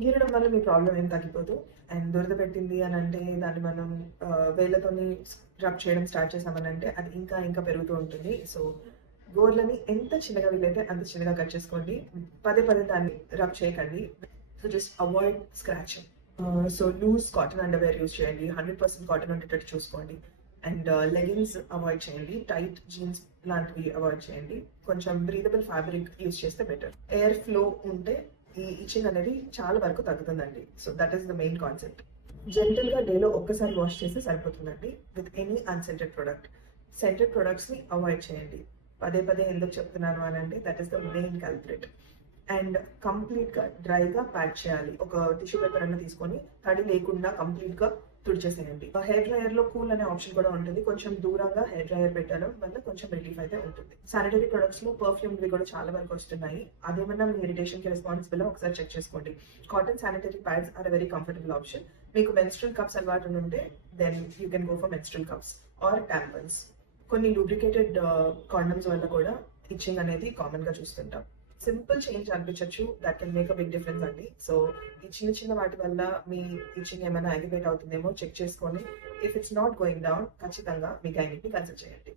గీరడం వల్ల మీ ప్రాబ్లం ఏం తగ్గిపోదు. అండ్ దురద పెట్టింది అని అంటే దాన్ని మనం వేళ్ళతోని రబ్ చేయడం స్టార్ట్ చేసామని అంటే అది ఇంకా ఇంకా పెరుగుతూ ఉంటుంది. సో గోర్లని ఎంత చిన్నగా వీలైతే అంత చిన్నగా కట్ చేసుకోండి. పదే పదే దాన్ని రబ్ చేయకండి. So just avoid scratch so loose cotton underwear use చేయండి. హండ్రెడ్ పర్సెంట్ కాటన్ ఉండేటట్టు చూసుకోండి. అండ్ లెగిన్స్ అవాయిడ్ చేయండి. టైట్ జీన్స్ లాంటివి అవాయిడ్ చేయండి. కొంచెం బ్రీదబుల్ ఫ్యాబ్రిక్ యూస్ చేస్తే బెటర్ ఎయిర్ ఫ్లో ఉంటే ఈ ఇచ్చింగ్ అనేది చాలా వరకు తగ్గుతుందండి. So that is the main concept జనరల్గా డేలో ఒక్కసారి వాష్ చేస్తే సరిపోతుందండి. విత్ ఎనీ అన్సెంటెడ్ ప్రొడక్ట్ సెంటెడ్ ప్రొడక్ట్స్ని అవాయిడ్ చేయండి. పదే పదే ఎందుకు చెప్తున్నాను అని అంటే that is the main culprit and కంప్లీట్గా డ్రై గా ప్యాక్ చేయాలి. ఒక టిష్యూ పేపర్ అన్న తీసుకొని తడి లేకుండా కంప్లీట్గా తుడిచేసేయండి. హెయిర్ డ్రైయర్లో కూల్ అనే ఆప్షన్ కూడా ఉంటుంది. కొంచెం దూరంగా హెయిర్ డ్రైయర్ పెట్టడం వల్ల కొంచెం రిలీఫ్ అయితే ఉంటుంది. శానిటరీ ప్రొడక్ట్స్లో పర్ఫ్యూమ్ వి కూడా చాలా వరకు వస్తున్నాయి. అదేమన్నా మీ ఇరిటేషన్కి రెస్పాన్సిబుల్ ఒకసారి చెక్ చేసుకోండి. Cotton sanitary pads are very comfortable option మీకు మెన్స్ట్రల్ కప్స్ అలవాటు ఉంటే then you can go for menstrual cups or tampons కొన్ని లూబ్రికేటెడ్ కాండమ్స్ uh, వల్ల కూడా ఇచ్చింగ్ అనేది కామన్గా చూస్తుంటాం. సింపుల్ చేంజ్ అనిపించవచ్చు that can make a big difference అండి. సో ఈ చిన్న చిన్న వాటి వల్ల మీ ఇచ్చింగ్ ఏమైనా యాక్టివేట్ అవుతుందేమో చెక్ చేసుకొని if it's not going down ఖచ్చితంగా మీ గైనిక్ కన్సల్ట్ చేయండి.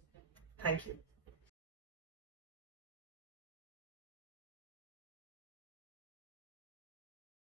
Thank you